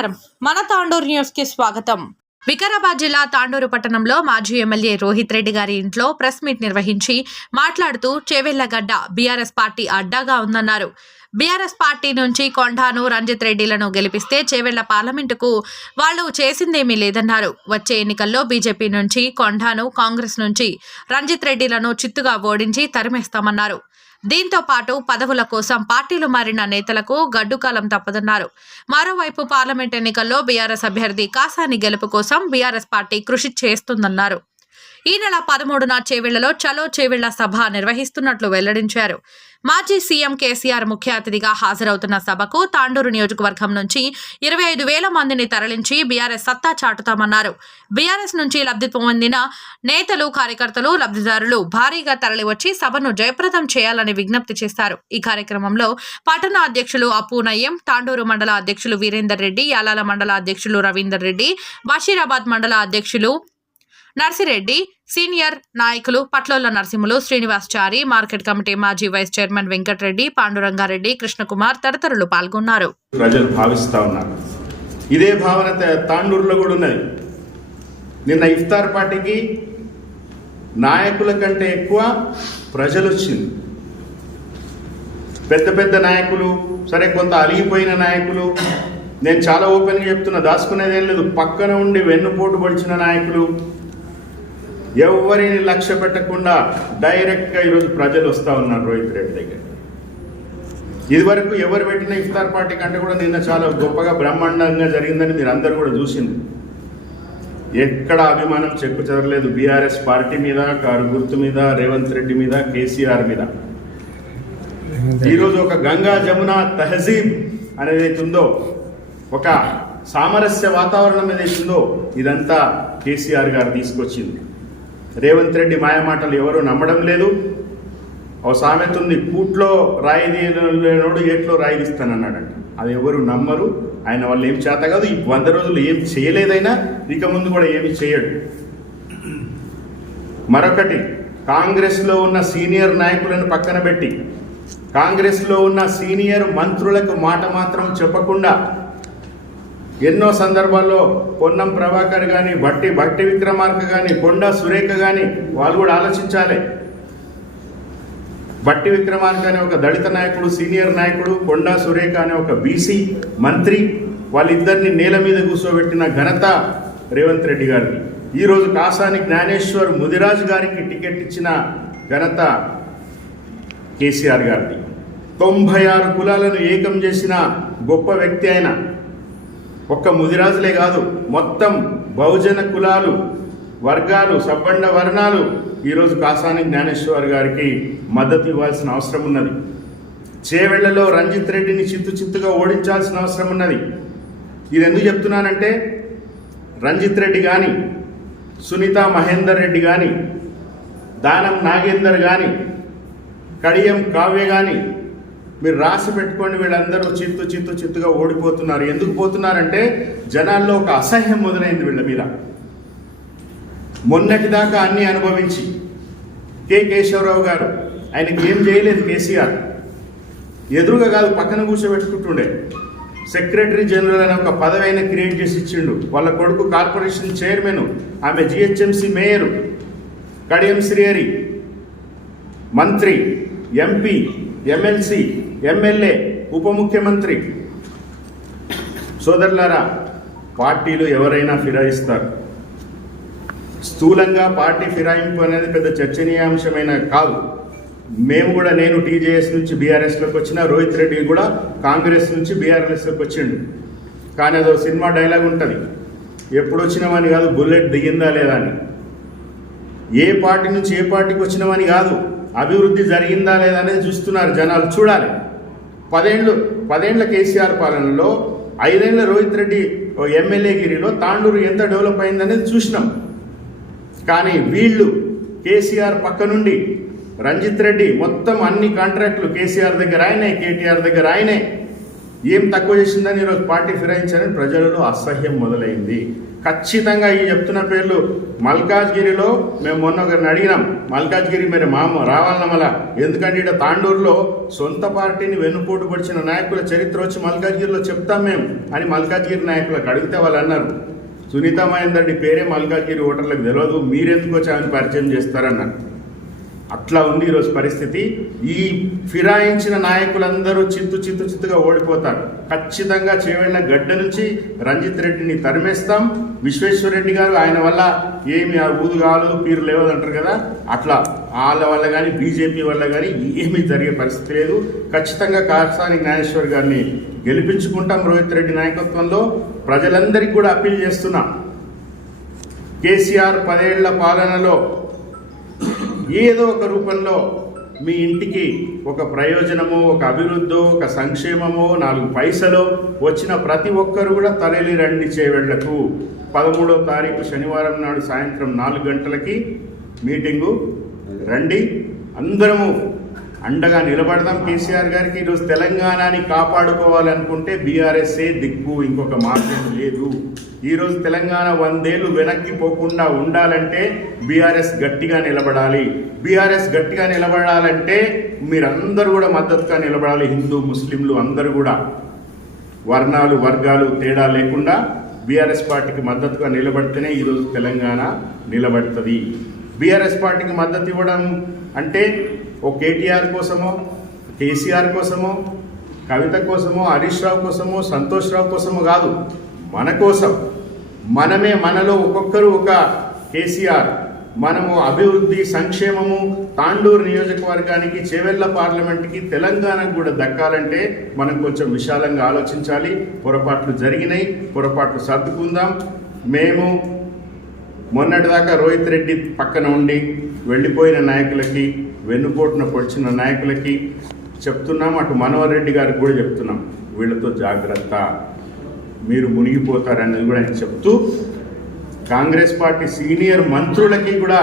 నమస్కారం. మన తాండూరు న్యూస్కి స్వాగతం. వికారాబాద్ జిల్లా తాండూరు పట్టణంలో మాజీ ఎమ్మెల్యే రోహిత్ రెడ్డి గారి ఇంట్లో ప్రెస్ మీట్ నిర్వహించి మాట్లాడుతూ చేవెళ్ళగడ్డ బీఆర్ఎస్ పార్టీ అడ్డాగా ఉందన్నారు. బీఆర్ఎస్ పార్టీ నుంచి కొండాను రంజిత్ రెడ్డిలను గెలిపిస్తే చేవెళ్ళ పార్లమెంటుకు వాళ్ళు చేసిందేమీ లేదన్నారు. వచ్చే ఎన్నికల్లో బీజేపీ నుంచి కొండాను కాంగ్రెస్ నుంచి రంజిత్ రెడ్డిలను చిత్తుగా ఓడించి తరిమేస్తామన్నారు. దీంతో పాటు పదవుల కోసం పార్టీలు మారిన నేతలకు గడ్డుకాలం తప్పదన్నారు. మరోవైపు పార్లమెంట్ ఎన్నికల్లో బీఆర్ఎస్ అభ్యర్థి కాసాని గెలుపు కోసం బీఆర్ఎస్ పార్టీ కృషి చేస్తుందన్నారు. ఈ నెల పదమూడున చేవెళ్ళలో చలో చేవెళ్ళ సభ నిర్వహిస్తున్నట్లు వెల్లడించారు. మాజీ సీఎం కేసీఆర్ ముఖ్య అతిథిగా హాజరవుతున్న సభకు తాండూరు నియోజకవర్గం నుంచి ఇరవై ఐదు వేల మందిని తరలించి బీఆర్ఎస్ సత్తా చాటుతామన్నారు. బీఆర్ఎస్ నుంచి లబ్ధి పొందిన నేతలు కార్యకర్తలు లబ్ధిదారులు భారీగా తరలివచ్చి సభను జయప్రదం చేయాలని విజ్ఞప్తి చేశారు ఈ కార్యక్రమంలో పట్టణ అధ్యక్షులు అప్పు నయ్యం తాండూరు మండల అధ్యక్షులు వీరేందర్ రెడ్డి యాలాల మండల అధ్యక్షులు రవీందర్ రెడ్డి బషీరాబాద్ మండల అధ్యక్షులు నర్సిరెడ్డి సీనియర్ నాయకులు పట్లోల నరసింహులు శ్రీనివాసచారి మార్కెట్ కమిటీ మాజీ వైస్ చైర్మన్ వెంకటరెడ్డి పాండురంగారెడ్డి కృష్ణకుమార్ తదితరులు పాల్గొన్నారు. ప్రజలు భావిస్తా ఉన్నారు. ఇదే భావన తాండూరులో కూడా ఉన్నది. నిన్న ఇఫ్తార్ పార్టీకి నాయకుల కంటే ఎక్కువ ప్రజలు వచ్చింది పెద్ద పెద్ద నాయకులు సరే కొంత అలిగిపోయిన నాయకులు నేను చాలా ఓపెన్గా చెప్తున్నా దాచుకునేది ఏం లేదు. పక్కన ఉండి వెన్నుపోటు పడిచిన నాయకులు ఎవరిని లక్ష్య పెట్టకుండా డైరెక్ట్గా ఈరోజు ప్రజలు వస్తూ ఉన్నారు రోహిత్ రెడ్డి దగ్గర. ఇదివరకు ఎవరు పెట్టిన ఇఫ్తార్ పార్టీ కంటే కూడా నిన్న చాలా గొప్పగా బ్రహ్మాండంగా జరిగిందని మీరు అందరూ కూడా చూసింది ఎక్కడ అభిమానం చెక్కు చెదరలేదు. బీఆర్ఎస్ పార్టీ మీద కారు గుర్తు మీద రేవంత్ రెడ్డి మీద కేసీఆర్ మీద. ఈరోజు ఒక గంగా జమున తహజీబ్ అనేది అయితే ఉందో ఒక సామరస్య వాతావరణం ఏదైతుందో ఇదంతా కేసీఆర్ గారు తీసుకొచ్చింది. రేవంత్ రెడ్డి మాయమాటలు ఎవరు నమ్మడం లేదు. ఓ సామెత ఉంది కూట్లో రాయి లేనోడు ఏట్లో రాయి తీస్తానన్నాడంట. అది ఎవరు నమ్మరు. ఆయన వాళ్ళు ఏం చేత కాదు. ఈ వంద రోజులు ఏం చేయలేదైనా ఇక ముందు కూడా ఏమి చేయడు. మరొకటి కాంగ్రెస్లో ఉన్న సీనియర్ నాయకులను పక్కన పెట్టి కాంగ్రెస్లో ఉన్న సీనియర్ మంత్రులకు మాట మాత్రం చెప్పకుండా ఎన్నో సందర్భాల్లో పొన్నం ప్రభాకర్ కానీ బట్టి భట్టి విక్రమార్క కానీ కొండా సురేఖ కానీ వాళ్ళు కూడా ఆలోచించాలి. బట్టి విక్రమార్క అనే ఒక దళిత నాయకుడు సీనియర్ నాయకుడు కొండా సురేఖ అనే ఒక బీసీ మంత్రి వాళ్ళిద్దరిని నేల మీద కూర్చోబెట్టిన ఘనత రేవంత్ రెడ్డి గారికి ఈరోజు కాసాని జ్ఞానేశ్వర్ ముదిరాజ్ గారికి టికెట్ ఇచ్చిన ఘనత కేసీఆర్ గారిది. తొంభై ఆరు కులాలను ఏకం చేసిన గొప్ప వ్యక్తి ఆయన. ఒక్క ముదిరాజులే కాదు మొత్తం బహుజన కులాలు వర్గాలు సబ్బండ వర్ణాలు ఈరోజు కాసాని జ్ఞానేశ్వర్ గారికి మద్దతు ఇవ్వాల్సిన అవసరం ఉన్నది. చేవెళ్ళలో రంజిత్ రెడ్డిని చిత్తు చిత్తుగా ఓడించాల్సిన అవసరం ఉన్నది. ఇది ఎందుకు చెప్తున్నానంటే రంజిత్ రెడ్డి కానీ సునీత మహేందర్ రెడ్డి కానీ దానం నాగేందర్ కానీ కడియం కావ్య కానీ మీరు రాసి పెట్టుకోండి వీళ్ళందరూ చిత్తు చిత్తు చిత్తుగా ఓడిపోతున్నారు. ఎందుకు పోతున్నారంటే జనాల్లో ఒక అసహ్యం మొదలైంది వీళ్ళ మీద. మొన్నటి దాకా అన్ని అనుభవించి కె కేశవరావు గారు ఆయనకి ఏం చేయలేదు కేసీఆర్. ఎదురుగా కాదు పక్కన కూర్చోబెట్టుకుంటుండే. సెక్రటరీ జనరల్ అనే ఒక పదవి అయినా క్రియేట్ చేసి ఇచ్చిండు. వాళ్ళ కొడుకు కార్పొరేషన్ చైర్మన్ ఆమె జిహెచ్ఎంసి మేయరు కడియం శ్రీహరి మంత్రి ఎంపీ ఎమ్మెల్సీ ఎమ్మెల్యే ఉప ముఖ్యమంత్రి. సోదరులారా పార్టీలు ఎవరైనా ఫిరాయిస్తారు? స్థూలంగా పార్టీ ఫిరాయింపు అనేది పెద్ద చర్చనీయాంశమైన కాదు. మేము కూడా నేను టీజేఎస్ నుంచి బీఆర్ఎస్లోకి వచ్చిన రోహిత్ రెడ్డి కూడా కాంగ్రెస్ నుంచి బీఆర్ఎస్లోకి వచ్చిండు. కానీ అదో సినిమా డైలాగ్ ఉంటుంది. ఎప్పుడు వచ్చినామని కాదు బుల్లెట్ దిగిందా లేదా అని. ఏ పార్టీ నుంచి ఏ పార్టీకి వచ్చినామని కాదు అభివృద్ధి జరిగిందా లేదా అనేది చూస్తున్నారు జనాలు. చూడాలి. పదేళ్ళు పదేళ్ళ కేసీఆర్ పాలనలో ఐదేళ్ళ రోహిత్ రెడ్డి ఓ ఎమ్మెల్యే గిరిలో తాండూరు ఎంత డెవలప్ అయిందనేది చూసినాం. కానీ వీళ్ళు కేసీఆర్ పక్క నుండి రంజిత్ రెడ్డి మొత్తం అన్ని కాంట్రాక్టులు కేసీఆర్ దగ్గర ఆయనే కేటీఆర్ దగ్గర ఆయనే. ఏం తక్కువ చేసిందని ఈరోజు పార్టీ ఫిరాయించారని ప్రజలలో అసహ్యం మొదలైంది. ఖచ్చితంగా ఈ చెప్తున్న పేర్లు మల్కాజ్గిరిలో మేము మొన్న ఒకరిని అడిగినాం. మల్కాజ్గిరి మరి మామ రావాలన్న మళ్ళా ఎందుకంటే ఇక్కడ తాండూరులో సొంత పార్టీని వెన్నుపోటు పడిచిన నాయకుల చరిత్ర వచ్చి మల్కాజ్గిరిలో చెప్తాం మేము అని మల్కాజ్గిరి నాయకులకు అడిగితే వాళ్ళు అన్నారు. సునీత మహేందర్ రెడ్డి పేరే మల్కాజ్గిరి ఓటర్లకు తెలియదు మీరెందుకు వచ్చి ఆమెను పరిచయం చేస్తారన్నారు. అట్లా ఉంది ఈరోజు పరిస్థితి. ఈ ఫిరాయించిన నాయకులందరూ చిత్తు చిత్తు చిత్తుగా ఓడిపోతారు. ఖచ్చితంగా చేవెళ్ళ గడ్డ నుంచి రంజిత్ రెడ్డిని తరిమేస్తాం. విశ్వేశ్వర రెడ్డి గారు ఆయన వల్ల ఏమి ఆ ఊదుగాలు పీరు లేవదు అంటారు కదా? అట్లా వాళ్ళ వల్ల కానీ బీజేపీ వల్ల కానీ ఏమీ జరిగే పరిస్థితి లేదు. ఖచ్చితంగా కాసాని జ్ఞానేశ్వర్ గారిని గెలిపించుకుంటాం రోహిత్ రెడ్డి నాయకత్వంలో. ప్రజలందరికీ కూడా అప్పీల్ చేస్తున్నాం. కేసీఆర్ పదేళ్ళ పాలనలో ఏదో ఒక రూపంలో మీ ఇంటికి ఒక ప్రయోజనమో ఒక అభివృద్ధో ఒక సంక్షేమమో నాలుగు పైసలో వచ్చిన ప్రతి ఒక్కరు కూడా తలలి రండి చేవెళ్ళకు. పదమూడో తారీఖు శనివారం నాడు సాయంత్రం నాలుగు గంటలకి మీటింగు. రండి. అందరము అండగా నిలబడదాం కేసీఆర్ గారికి. ఈరోజు తెలంగాణని కాపాడుకోవాలనుకుంటే బీఆర్ఎస్ఏ దిక్కు ఇంకొక మార్గం లేదు. ఈరోజు తెలంగాణ వందేళ్ళు వెనక్కి పోకుండా ఉండాలంటే బీఆర్ఎస్ గట్టిగా నిలబడాలి. బీఆర్ఎస్ గట్టిగా నిలబడాలంటే మీరందరూ కూడా మద్దతుగా నిలబడాలి హిందూ ముస్లింలు అందరూ కూడా. వర్ణాలు వర్గాలు తేడా లేకుండా బీఆర్ఎస్ పార్టీకి మద్దతుగా నిలబడితేనే ఈరోజు తెలంగాణ నిలబడుతుంది. బీఆర్ఎస్ పార్టీకి మద్దతు ఇవ్వడం అంటే ఓ కేటీఆర్ కోసమో కేసీఆర్ కోసమో కవిత కోసమో హరీష్ రావు కోసమో సంతోష్ రావు కోసమో కాదు మన కోసం మనమే మనలో ఒక్కొక్కరు ఒక కేసీఆర్. మనము అభివృద్ధి సంక్షేమము తాండూరు నియోజకవర్గానికి చేవెళ్ళ పార్లమెంట్కి తెలంగాణకు కూడా దక్కాలంటే మనం కొంచెం విశాలంగా ఆలోచించాలి. పొరపాట్లు జరిగినాయి పొరపాట్లు సర్దుకుందాం. మేము మొన్నటిదాకా రోహిత్ రెడ్డి పక్కన ఉండి వెళ్ళిపోయిన నాయకులకి వెన్నుపోటున పొడిచిన నాయకులకి చెప్తున్నాం అటు మనోహర్ రెడ్డి గారికి కూడా చెప్తున్నాం. వీళ్ళతో జాగ్రత్త. మీరు మునిగిపోతారనేది కూడా ఆయన చెప్తూ కాంగ్రెస్ పార్టీ సీనియర్ మంత్రులకి కూడా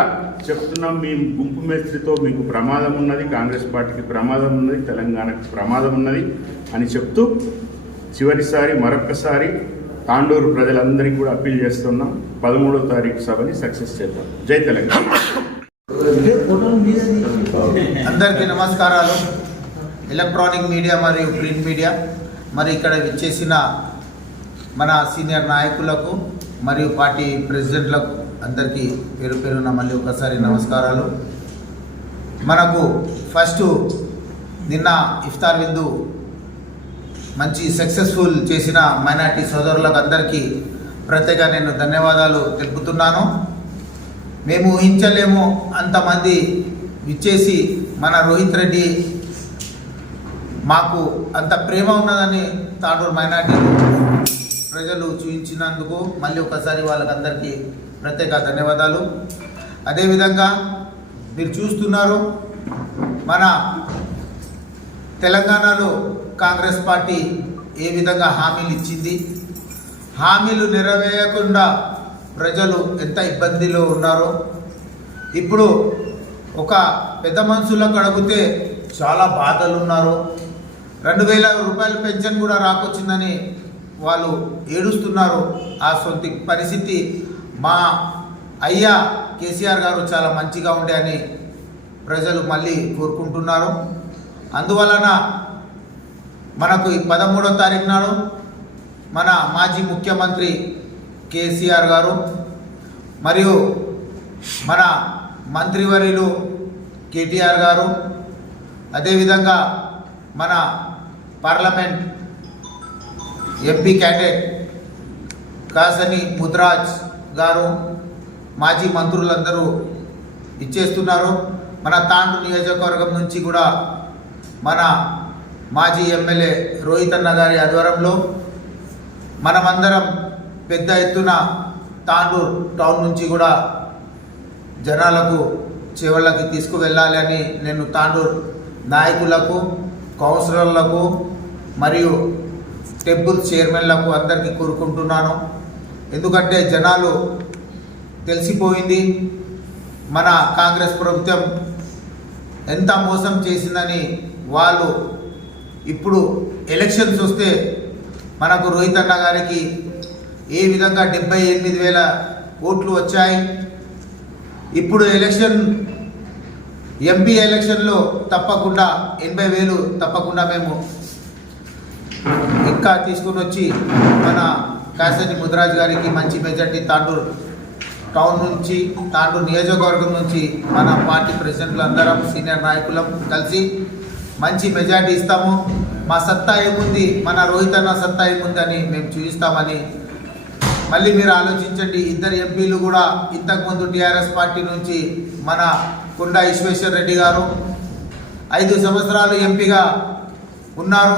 చెప్తున్నాం మీ గుంపు మేస్త్రితో మీకు ప్రమాదం ఉన్నది కాంగ్రెస్ పార్టీకి ప్రమాదం ఉన్నది తెలంగాణకు ప్రమాదం ఉన్నది అని చెప్తూ చివరిసారి మరొక్కసారి తాండూరు ప్రజలందరికీ కూడా అప్పీల్ చేస్తున్నాం. పదమూడో తారీఖు సభని సక్సెస్ చేద్దాం. జై తెలంగాణ. అందరికీ నమస్కారాలు. ఎలక్ట్రానిక్ మీడియా మరియు ప్రింట్ మీడియా. మరి ఇక్కడ విచ్చేసిన మన సీనియర్ నాయకులకు మరియు పార్టీ ప్రెసిడెంట్లకు అందరికీ పేరు పేరున మళ్ళీ ఒకసారి నమస్కారాలు. మనకు ఫస్ట్ నిన్న ఇఫ్తార్ విందు మంచి సక్సెస్ఫుల్ చేసిన మైనార్టీ సోదరులకు అందరికీ ప్రత్యేక నేను ధన్యవాదాలు తెలుపుతున్నాను. మేము ఊహించలేము అంతమంది విచ్చేసి మన రోహిత్ రెడ్డి మాకు అంత ప్రేమ ఉన్నదని తాడూరు మైనార్టీ ప్రజలు చూపించినందుకు మళ్ళీ ఒకసారి వాళ్ళకందరికీ ప్రత్యేక ధన్యవాదాలు. అదేవిధంగా మీరు చూస్తున్నారు మన తెలంగాణలో కాంగ్రెస్ పార్టీ ఏ విధంగా హామీలు ఇచ్చింది? హామీలు నెరవేయకుండా ప్రజలు ఎంత ఇబ్బందిలో ఉన్నారో? ఇప్పుడు ఒక పెద్ద మనుషులకు అడిగితే చాలా బాధలు ఉన్నారు రెండు వేల రూపాయల పెన్షన్ కూడా రాకొచ్చిందని వాళ్ళు ఏడుస్తున్నారు. ఆ సొంత పరిస్థితి మా అయ్యా కేసీఆర్ గారు చాలా మంచిగా ఉండే అని ప్రజలు మళ్ళీ కోరుకుంటున్నారు. అందువలన మనకు ఈ పదమూడో తారీఖు నాడు మన మాజీ ముఖ్యమంత్రి కేసీఆర్ గారు మరియు మన మంత్రివర్యులు కేటీఆర్ గారు అదేవిధంగా మన parliament MP candidate Kasani Mudiraj గారు మాజీ మంత్రులందరూ ఇచ్చేస్తున్నారు. మన తాండు నియోజకవర్గం నుంచి కూడా మన మాజీ ఎమ్మెల్యే రోహిత్ అన్న గారి ఆధ్వర్యంలో మనమందరం పెద్ద ఎత్తున తాండూర్ టౌన్ నుంచి కూడా జనాలకు చివళ్ళకి తీసుకువెళ్ళాలి అని నేను తాండూర్ నాయకులకు కౌన్సిలర్లకు మరియు టెంపుల్ చైర్మన్లకు అందరికీ కోరుకుంటున్నాను. ఎందుకంటే జనాలు తెలిసిపోయింది మన కాంగ్రెస్ ప్రభుత్వం ఎంత మోసం చేసిందని వాళ్ళు ఇప్పుడు ఎలక్షన్స్ వస్తే మనకు రోహిత్ అన్న గారికి ఏ విధంగా డెబ్బై ఎనిమిది వేల ఓట్లు వచ్చాయి? ఇప్పుడు ఎలక్షన్ ఎంపీ ఎలక్షన్లో తప్పకుండా ఎనభై వేలు తప్పకుండా మేము ఇంకా తీసుకుని వచ్చి మన కాసరి ముదిరాజ్ గారికి మంచి మెజార్టీ తాండూరు టౌన్ నుంచి తాండూరు నియోజకవర్గం నుంచి మన పార్టీ ప్రెసిడెంట్లు అందరం సీనియర్ నాయకులం కలిసి మంచి మెజార్టీ ఇస్తాము. మా సత్తా ఏముంది? మన రోహిత్ అన్న సత్తా ఏముందని మేము చూపిస్తామని మళ్ళీ మీరు ఆలోచించండి ఇద్దరు ఎంపీలు కూడా ఇంతకుముందు టీఆర్ఎస్ పార్టీ నుంచి మన కుండా ఈశ్వేశ్వర రెడ్డి గారు ఐదు సంవత్సరాలు ఎంపీగా ఉన్నారు.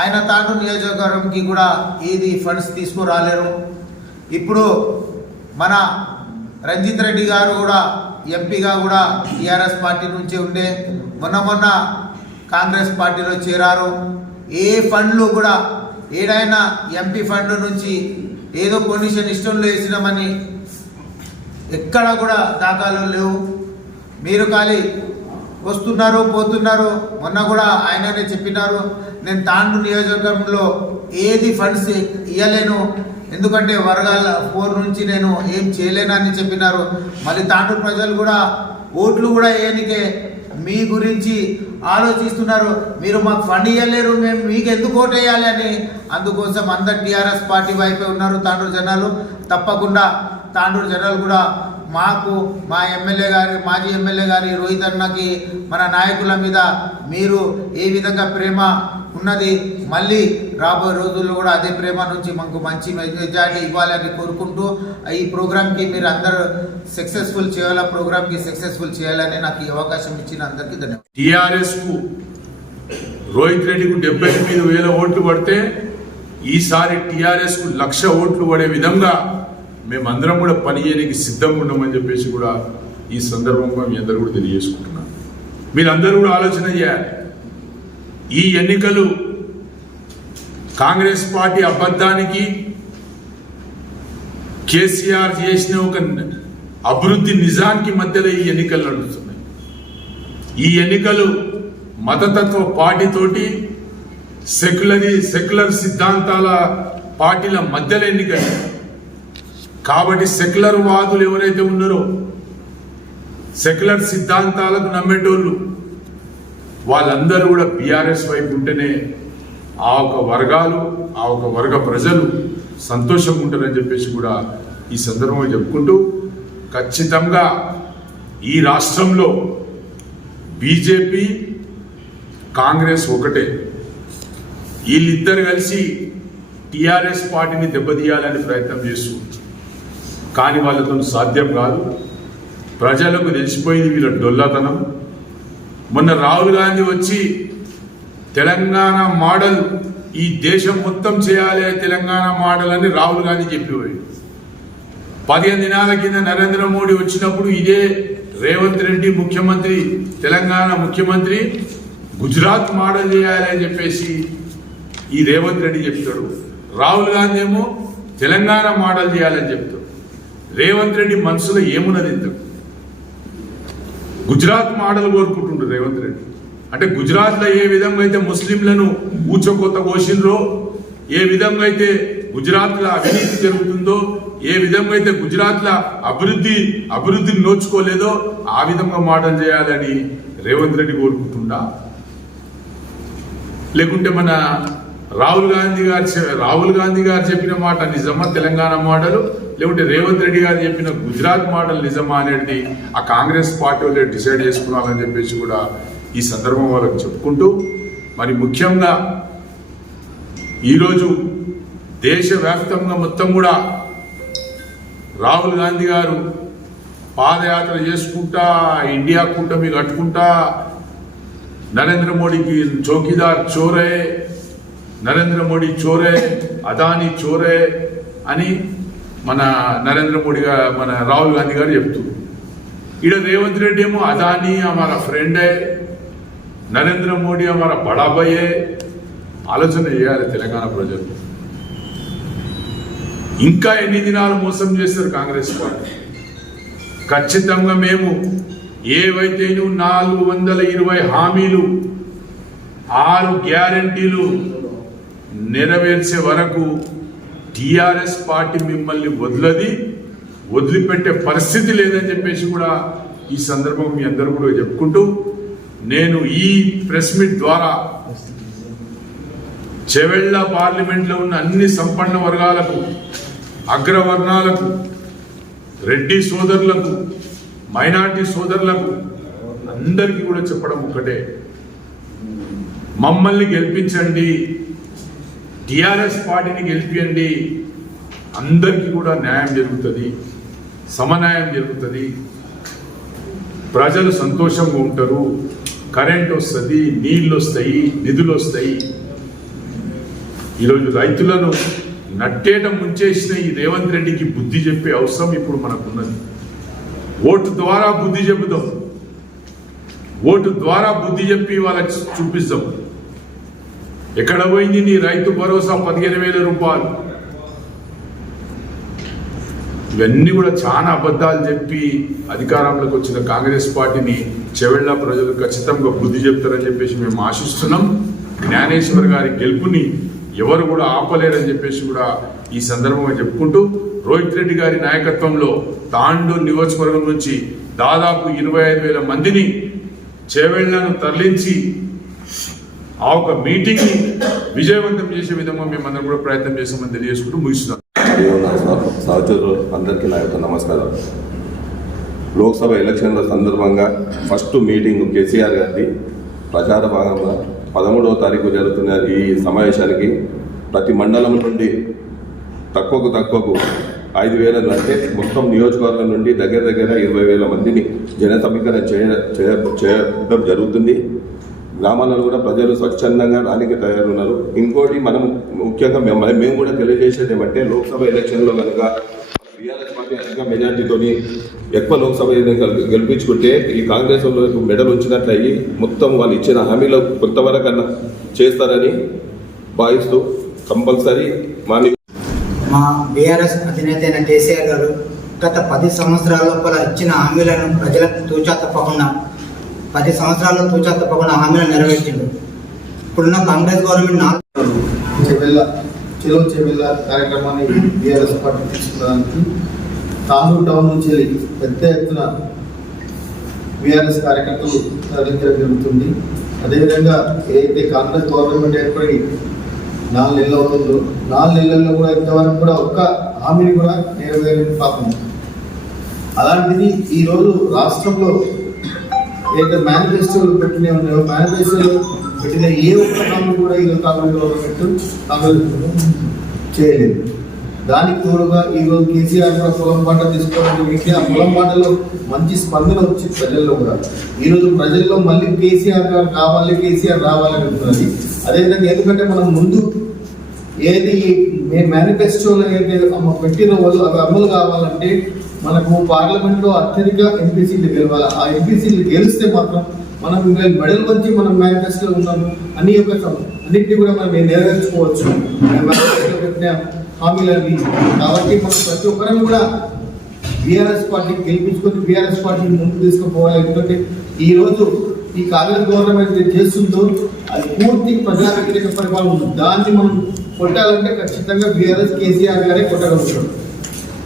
ఆయన తాండూరు నియోజకవర్గంకి కూడా ఏది ఫండ్స్ తీసుకురాలేరు. ఇప్పుడు మన రంజిత్ రెడ్డి గారు కూడా ఎంపీగా కూడా టీఆర్ఎస్ పార్టీ నుంచే ఉండే. మొన్న మొన్న కాంగ్రెస్ పార్టీలో చేరారు. ఏ ఫండ్లు కూడా ఏడైనా ఎంపీ ఫండ్ నుంచి ఏదో పొజిషన్ ఇష్టంలో వేసినామని ఎక్కడ కూడా దాఖలు లేవు. మీరు ఖాళీ వస్తున్నారు పోతున్నారు. మొన్న కూడా ఆయననే చెప్పినారు నేను తాండు నియోజకవర్గంలో ఏది ఫండ్స్ ఇవ్వలేను ఎందుకంటే వర్గాల ఫోర్ నుంచి నేను ఏం చేయలేనని చెప్పినారు. మళ్ళీ తాండూరు ప్రజలు కూడా ఓట్లు కూడా వేయనికే మీ గురించి ఆలోచిస్తున్నారు. మీరు మాకు ఫండ్ ఇవ్వలేరు మేము మీకు ఎందుకు ఓటు వేయాలి అని అందుకోసం అందరు టీఆర్ఎస్ పార్టీ వైపే ఉన్నారు తాండూరు జనాలు. తప్పకుండా తాండూరు జనాలు కూడా మాకు మా ఎమ్మెల్యే గారి మాజీ ఎమ్మెల్యే గారి రోహిత్ అన్నకి మన నాయకుల మీద మీరు ఏ విధంగా ప్రేమ ఉన్నది మళ్ళీ రాబోయే రోజుల్లో కూడా అదే ప్రేమ నుంచి మాకు మంచి మెజారిటీ ఇవ్వాలని కోరుకుంటూ ఈ ప్రోగ్రామ్కి మీరు అందరూ సక్సెస్ఫుల్ చేయాలా ప్రోగ్రామ్కి సక్సెస్ఫుల్ చేయాలని నాకు ఈ అవకాశం ఇచ్చిన అందరికీ ధన్యవాదాలు. టీఆర్ఎస్కు రోహిత్ రెడ్డికు డెబ్బై ఎనిమిది వేల ఓట్లు పడితే ఈసారి టీఆర్ఎస్కు లక్ష ఓట్లు పడే విధంగా మేమందరం కూడా పనిచేయడానికి సిద్ధంగా ఉన్నామని చెప్పేసి కూడా ఈ సందర్భంగా మీ అందరూ కూడా తెలియజేసుకుంటున్నాను. మీరందరూ కూడా ఆలోచన చేయాలి. ఈ ఎన్నికలు కాంగ్రెస్ పార్టీ అబద్ధానికి కేసీఆర్ చేసిన ఒక అభివృద్ధి నిజానికి మధ్యలో ఈ ఎన్నికలు నడుస్తున్నాయి. ఈ ఎన్నికలు మతతత్వ పార్టీతోటి సెక్యులరీ సెక్యులర్ సిద్ధాంతాల పార్టీల మధ్యలో ఎన్నికలు. కాబట్టి సెక్యులర్ వాదులు ఎవరైతే ఉన్నారో సెక్యులర్ సిద్ధాంతాలకు నమ్మేటోళ్ళు వాళ్ళందరూ కూడా బీఆర్ఎస్ వైపు ఉంటేనే ఆ ఒక వర్గాలు ఆ ఒక వర్గ ప్రజలు సంతోషంగా ఉంటారని చెప్పేసి కూడా ఈ సందర్భంగా చెప్పుకుంటూ ఖచ్చితంగా ఈ రాష్ట్రంలో బీజేపీ కాంగ్రెస్ ఒకటే. వీళ్ళిద్దరు కలిసి టిఆర్ఎస్ పార్టీని దెబ్బతీయాలని ప్రయత్నం చేస్తూ కానీ వాళ్ళతో సాధ్యం కాదు. ప్రజలకు తెలిసిపోయింది వీళ్ళ డొల్లతనం. మొన్న రాహుల్ గాంధీ వచ్చి తెలంగాణ మోడల్ ఈ దేశం మొత్తం చేయాలి తెలంగాణ మోడల్ అని రాహుల్ గాంధీ చెప్పిపోయాడు పదిహేను దినాల కింద నరేంద్ర మోడీ వచ్చినప్పుడు ఇదే రేవంత్ రెడ్డి ముఖ్యమంత్రి తెలంగాణ ముఖ్యమంత్రి గుజరాత్ మోడల్ చేయాలి అని చెప్పేసి ఈ రేవంత్ రెడ్డి చెప్తాడు. రాహుల్ గాంధీ ఏమో తెలంగాణ మోడల్ చేయాలని చెప్తాడు. రేవంత్ రెడ్డి మనసులో ఏమున్నది ఇంతకు గుజరాత్ మోడల్ కోరుకుంటుండ్రు రేవంత్ రెడ్డి. అంటే గుజరాత్లో ఏ విధంగా అయితే ముస్లింలను ఊచకొత్త కోసిండ్రో ఏ విధంగా అయితే గుజరాత్లో అవినీతి జరుగుతుందో ఏ విధంగా అయితే గుజరాత్లో అభివృద్ధి అభివృద్ధిని నోచుకోలేదో ఆ విధంగా మోడల్ చేయాలని రేవంత్ రెడ్డి కోరుకుంటుండా? లేకుంటే మన రాహుల్ గాంధీ గారు రాహుల్ గాంధీ గారు చెప్పిన మాట నిజమా? తెలంగాణ మోడలు లేకుంటే రేవంత్ రెడ్డి గారు చెప్పిన గుజరాత్ మోడల్ నిజమా అనేది ఆ కాంగ్రెస్ పార్టీ వాళ్ళే డిసైడ్ చేసుకున్నారని చెప్పేసి కూడా ఈ సందర్భం వాళ్ళకి చెప్పుకుంటూ మరి ముఖ్యంగా ఈరోజు దేశవ్యాప్తంగా మొత్తం కూడా రాహుల్ గాంధీ గారు పాదయాత్ర చేసుకుంటా ఇండియా కూటమి కట్టుకుంటా నరేంద్ర మోడీకి చౌకీదార్ చోరే నరేంద్ర మోడీ చోరే అదాని చోరే అని మన నరేంద్ర మోడీ గారు మన రాహుల్ గాంధీ గారు చెప్తూ. ఈడ రేవంత్ రెడ్డి ఏమో అదాని అమర ఫ్రెండే నరేంద్ర మోడీ అమర బడాబయే ఆలోచన చేయాలి తెలంగాణ ప్రజలు. ఇంకా ఎన్ని దినాలు మోసం చేస్తారు కాంగ్రెస్ పార్టీ? ఖచ్చితంగా మేము ఏవైతే నాలుగు వందల ఇరవై హామీలు ఆరు గ్యారంటీలు నెరవేర్చే వరకు టిఆర్ఎస్ పార్టీ మిమ్మల్ని వదలది వదిలిపెట్టే పరిస్థితి లేదని చెప్పేసి కూడా ఈ సందర్భం మీ అందరూ కూడా చెప్పుకుంటూ నేను ఈ ప్రెస్ మీట్ ద్వారా చెవెళ్ళ పార్లమెంట్లో ఉన్న అన్ని సంపన్న వర్గాలకు అగ్రవర్ణాలకు రెడ్డి సోదరులకు మైనార్టీ సోదరులకు అందరికీ కూడా చెప్పడం ఒక్కటే. మమ్మల్ని గెలిపించండి టిఆర్ఎస్ పార్టీని గెలిపియండి. అందరికీ కూడా న్యాయం జరుగుతుంది. సమన్యాయం జరుగుతుంది. ప్రజలు సంతోషంగా ఉంటారు. కరెంట్ వస్తుంది నీళ్ళు వస్తాయి నిధులు వస్తాయి. ఈరోజు రైతులను నట్టేట ముంచేసిన ఈ రేవంత్ రెడ్డికి బుద్ధి చెప్పే అవసరం ఇప్పుడు మనకున్నది. ఓటు ద్వారా బుద్ధి చెబుదాం. ఓటు ద్వారా బుద్ధి చెప్పి వాళ్ళకి చూపిస్తాం ఎక్కడ పోయింది నీ రైతు భరోసా పదిహేను వేల రూపాయలు? ఇవన్నీ కూడా చాలా అబద్ధాలు చెప్పి అధికారంలోకి వచ్చిన కాంగ్రెస్ పార్టీని చెవెళ్ళ ప్రజలు ఖచ్చితంగా బుద్ధి చెప్తారని చెప్పేసి మేము ఆశిస్తున్నాం. జ్ఞానేశ్వర్ గారి గెలుపుని ఎవరు కూడా ఆపలేరని చెప్పేసి కూడా ఈ సందర్భంగా చెప్పుకుంటూ రోహిత్ రెడ్డి గారి నాయకత్వంలో తాండూరు నియోజకవర్గం నుంచి దాదాపు ఇరవై ఐదు వేల మందిని చేవెళ్ళను తరలించి ఆ ఒక మీటింగ్ విజయవంతం చేసే విధంగా మేమందరం కూడా ప్రయత్నం చేస్తామని తెలియజేసుకుంటూ ముగిస్తున్నాం. సహచరులు అందరికీ నా యొక్క నమస్కారం లోక్సభ ఎలక్షన్ల సందర్భంగా ఫస్ట్ మీటింగ్ కేసీఆర్ గారిది. ప్రచార భాగంగా పదమూడవ తారీఖు జరుగుతున్న ఈ సమావేశానికి ప్రతి మండలం నుండి తక్కువకు తక్కువకు ఐదు వేల అంటే మొత్తం నియోజకవర్గం నుండి దగ్గర దగ్గర ఇరవై వేల మందిని జన సమీకరణ చేయ చేయ- చేయడం జరుగుతుంది. గ్రామాలలో కూడా ప్రజలు స్వచ్ఛందంగా రానికి తయారున్నారు. ఇంకోటి మనం ముఖ్యంగా మేము మేము కూడా తెలియజేసేది ఏమంటే లోక్సభ ఎలక్షన్లో కనుక టీఆర్ఎస్ పార్టీ అధిక మెజార్టీతోని ఎక్కువ లోక్సభ ఎన్నికలు గెలిపించుకుంటే ఈ కాంగ్రెస్ వాళ్ళకు మెడల్ ఉంచినట్లయి మొత్తం వాళ్ళు ఇచ్చిన హామీలు కొంతవరకు అన్న చేస్తారని భావిస్తూ కంపల్సరీ మా మా బీఆర్ఎస్ అధినేత అయిన కేసీఆర్ గారు గత పది సంవత్సరాల లోపల ఇచ్చిన హామీలను ప్రజలకు తూచా తప్పకుండా పది సంవత్సరాల్లో తూచా తప్పకుండా హామీలను నెరవేర్చిండు. ఇప్పుడున్న కాంగ్రెస్ గవర్నమెంట్ నాలుగు చెవెళ్ళ చెలో చెవెళ్ళ కార్యక్రమాన్ని బీఆర్ఎస్ పార్టీ తీసుకోవడానికి తాను టౌన్ నుంచి వెళ్ళి పెద్ద ఎత్తున బీఆర్ఎస్ కార్యకర్తలు తరలించడం జరుగుతుంది. అదేవిధంగా ఏదైతే కాంగ్రెస్ గవర్నమెంట్ ఏర్పడి నాలుగు నెలలు అవుతుందో నాలుగు నెలల్లో కూడా ఇంతవరకు కూడా ఒక్క హామీని కూడా నెరవేరని పాపం. అలాంటిది ఈరోజు రాష్ట్రంలో ఏదైతే మేనిఫెస్టోలు పెట్టిన ఉన్నాయో మేనిఫెస్టోలు పెట్టిన ఏ ఒక్క హామీ కూడా ఈరోజు కాంగ్రెస్ గవర్నమెంట్ కాంగ్రెస్ చేయలేదు. దానికి తోడుగా ఈరోజు కేసీఆర్ కూడా పొలం పంట తీసుకోవడం జరిగింది ఆ పొలం పంటలో మంచి స్పందన వచ్చింది ప్రజల్లో కూడా. ఈరోజు ప్రజల్లో మళ్ళీ కేసీఆర్ గారు కావాలి కేసీఆర్ రావాలని చెప్తున్నది అదేవిధంగా ఎందుకంటే మనం ముందు ఏది మేనిఫెస్టోలో ఏదైతే అమ్మ పెట్టిన వాళ్ళు అవి అమలు కావాలంటే మనకు పార్లమెంట్లో అత్యధిక ఎంపీసీలు గెలవాలి. ఆ ఎంపీసీలు గెలిస్తే మాత్రం మనం ఇంకా మెడల్ వచ్చి మనం మేనిఫెస్టో ఉన్నాము అన్ని యొక్క అన్నింటినీ కూడా మనం నెరవేర్చుకోవచ్చు. హామీలన్నీ కాబట్టి మనం ప్రతి ఒక్కరం కూడా బీఆర్ఎస్ పార్టీ గెలిపించుకొని బీఆర్ఎస్ పార్టీని ముందుకు తీసుకుపోవాలి. ఎందుకంటే ఈ రోజు ఈ కాంగ్రెస్ గవర్నమెంట్ చేస్తుందో అది పూర్తి ప్రజా వ్యతిరేక పరిపాలన ఉంది. దాన్ని మనం కొట్టాలంటే ఖచ్చితంగా బీఆర్ఎస్ కేసీఆర్ గారే కొట్టగలుగుతాడు.